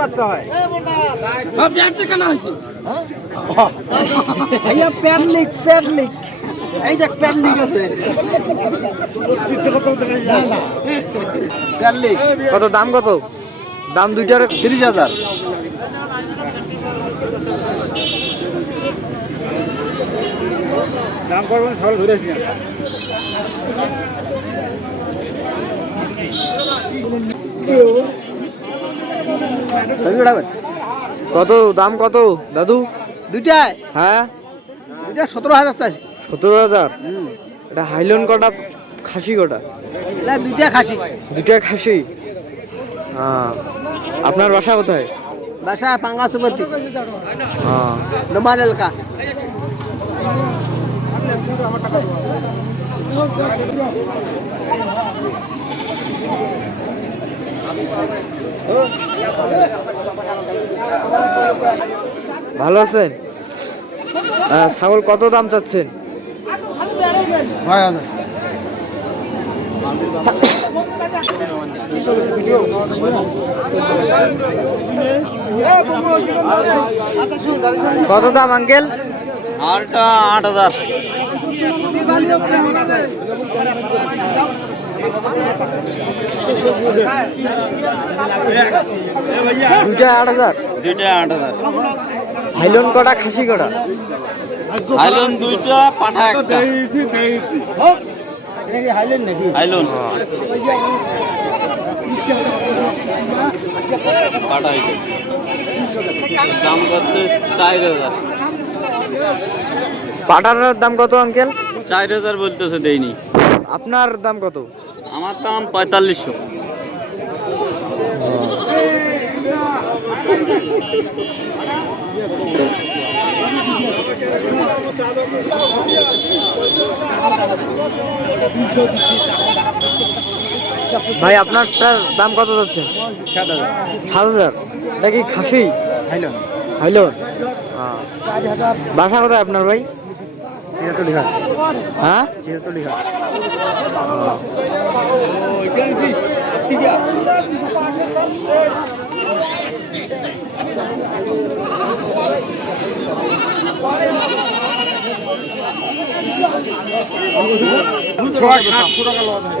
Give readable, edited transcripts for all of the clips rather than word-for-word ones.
বাচ্চা হয় প্যাট কেন হয়েছে ভাইয়া প্যাডলিক এই দেখ প্যাডলিক আছে প্যাডলিক কত দাম কত? দাম দুইটার 30,000 দাম করবেন সকাল ধরে আসি কত দাম কত দাদু? দুইটায় হ্যাঁ দুইটা 17,000 চাইছি 17,000। এটা হাইলন কটা খাসি কটা? না দুইটা খাসি দুইটা খাসি। হ্যাঁ আপনার বাসা কোথায়? বাসা পাঙ্গাসুপতি হ্যাঁ নোমান এলাকা ভালো আছেন? ছাগল কত দাম চাচ্ছেন? 6,000 কত দাম আঙ্কেল? আরটা 8,000 দুইটা 8,000। দুইটা 8,000 হাইলন কটা খাসি কটা? হাইলন দুইটা পাঠা একটা হাইলন পাঠা দাম করতে 4,000 পাটার দাম কত আঙ্কেল? 4,000 বলতেছে দেয়নি। আপনার দাম কত? আমার দাম 4500। ভাই আপনারটার দাম কত যাচ্ছে? 7,000। এটা কি খাসি? হাইলন হাইলন। বাসা কোথায় আপনার ভাই? হ্যাঁ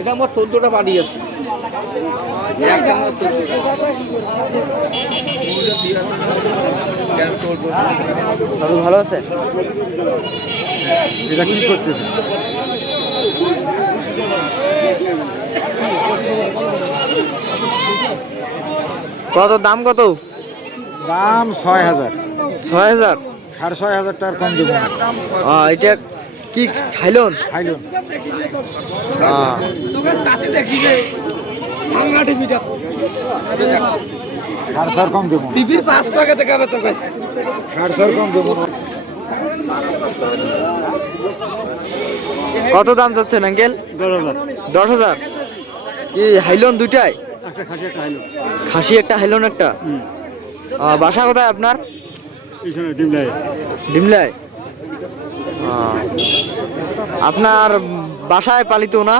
এটা আমার 14টা বাড়ি আছে দাদু ভালো আছেন? এটা কি করতেছে? কত দাম কত? দাম 6,000। 6,000। 6,500 টাকার কম দেবো না। এটা কি হাইলন? হাইলন সাড়ে কম দেবো টিভির 5 টাকা দেখাবে তো গাইস 6,500 কম দেবো না। কত দাম চাচ্ছেন আঙ্কেল? 10,000 10,000। কি হাইলন দুইটাই? একটা খাসি একটা হাইলন খাসি একটা হাইলন একটা। বাসা কোথায় আপনার? পিছনে ডিমলাই ডিমলায়। আপনার বাসায় পালিত না?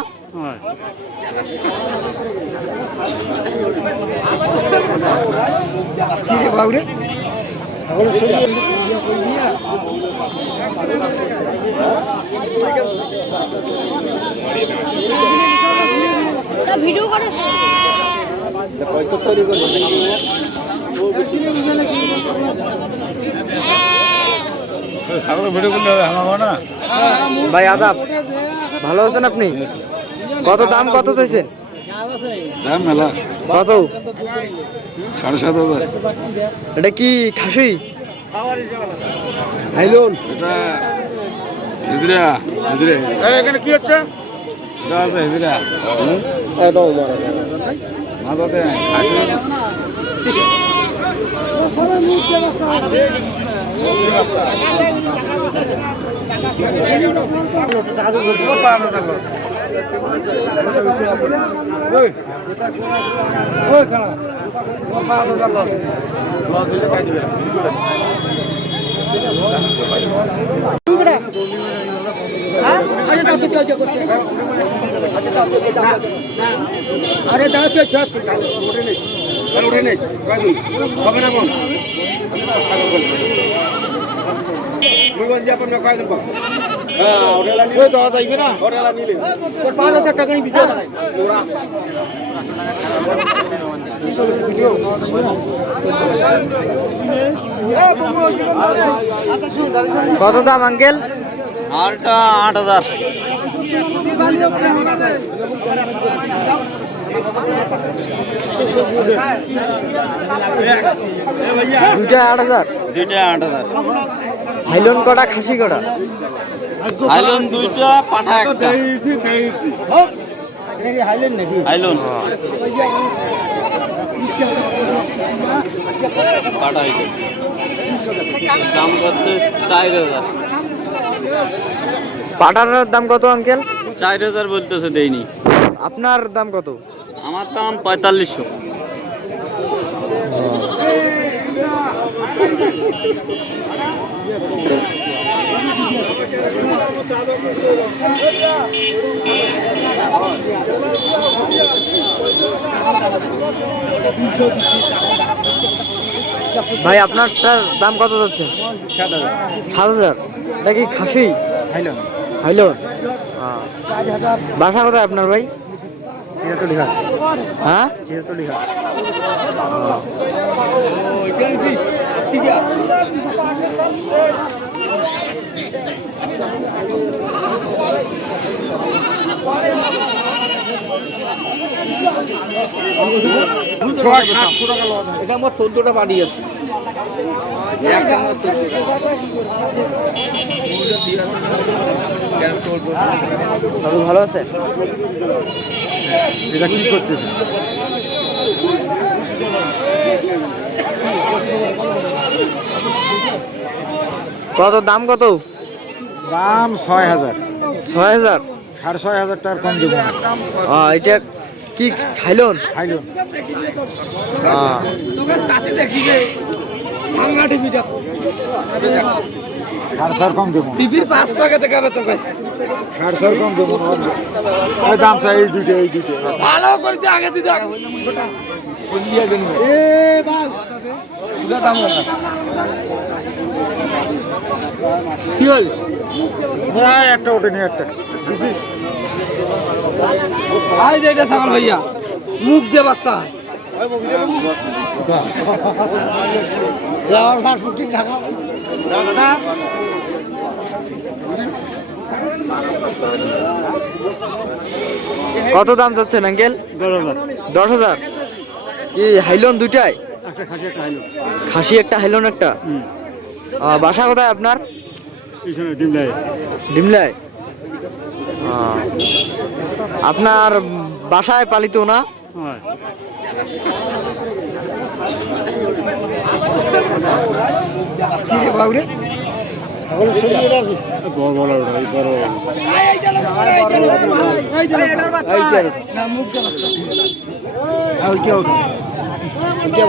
ভিডিও করে ভাই আদাব, ভালো আছেন আপনি? কত দাম কত চাইছেন? দাম মেলা কত? 7,500। এটা কি খাসি? হাইলন এটা হিজরা এখানে কি হচ্ছে? হিজরা এটাও মারা মাথাতে খাসি আরে উঠে নেই হবে না কোন কত দাম আঙ্কেল? আরটা 8,000। দুইটা 8,000। দুইটা 8,000। হাইলন কটা খাসি কটা? হাইলন দুইটা, পাঠা একটা। হাইলন পাঠা এটা। দাম করতে 4,000। পাটার দাম কত আঙ্কেল? 4,000 বলতেছে, দেয়নি। আপনার দাম কত? আমার দাম 4500। ভাই আপনারটার দাম কত যাচ্ছে? 7,000। এটা কি খাসি? হাইলন। বাসা কোথায় আপনার ভাই? হ্যাঁ, এটা আমার 14টা বাড়ি আছে। দাদু ভালো আছেন? এটা কি করতেছে? কত দাম কত? দাম 6,000। 6,000। 6,500 টাকার কম দেবো না। এটা কি হাইলন? খাইলো সাড়ে কম দেবো, টিভির 5 টাকা থেকে তো বেশ সাড়ে কম দেবো না। ওই দাম চাই এই দুইটা ভালো করে দিয়ে আগে দিতে এ বাবা পুরো দাম না কি হল? একটা ওঠে নি একটা ভাই যে এটা ছাগল ভাইয়া মুখ দিয়ে বাচ্চা লাল ভাত ফুটি ঢাকা কত দাম যাচ্ছেন আঙ্কেল? 10,000। কি হাইলন দুইটাই? একটা খাসি একটা খাইলো খাসি একটা, হাইলন একটা। বাসা কোথায় আপনার? এইখানে ডিমলাই ডিমলায়। আপনার বাসায় পালিত না?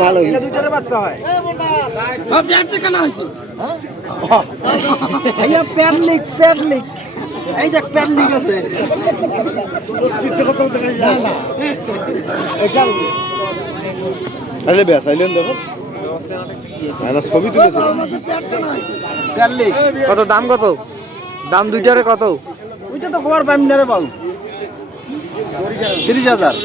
ভালো দুইটারে বাচ্চা হয় ভাইয়া প্যাডলিক এই দেখ প্যাডলিক আছে ছবি তুলেছে। প্যাডলিক কত দাম কত? দাম দুইটারে কত? ওইটা তো খবর পাইম না রে বাবু 30,000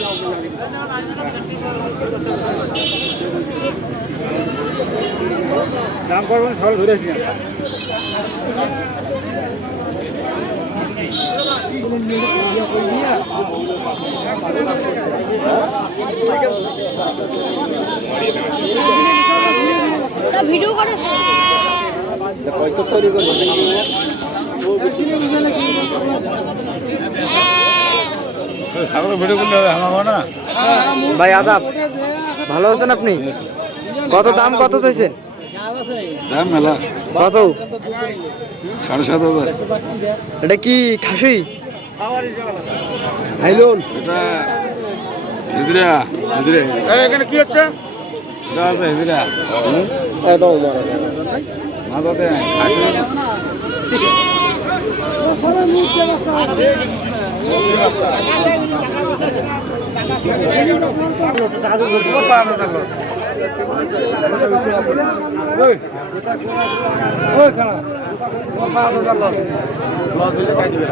দাম করবেন সকাল ধরে আসি ভিডিও করে হয়তো তৈরি করবো সাগর ভিডিও করলে হবে আমার না। ভাই আদাব, ভালো আছেন আপনি? কত দাম কত চাইছেন? দাম মেলা কত? 7,500। এটা কি খাসি? হাইলুন এটা হিজড়া এখানে কি হচ্ছে? এটা আছে হিজড়া এটাও মারা মাঝাতে খাসি লস হলে খাই দিবে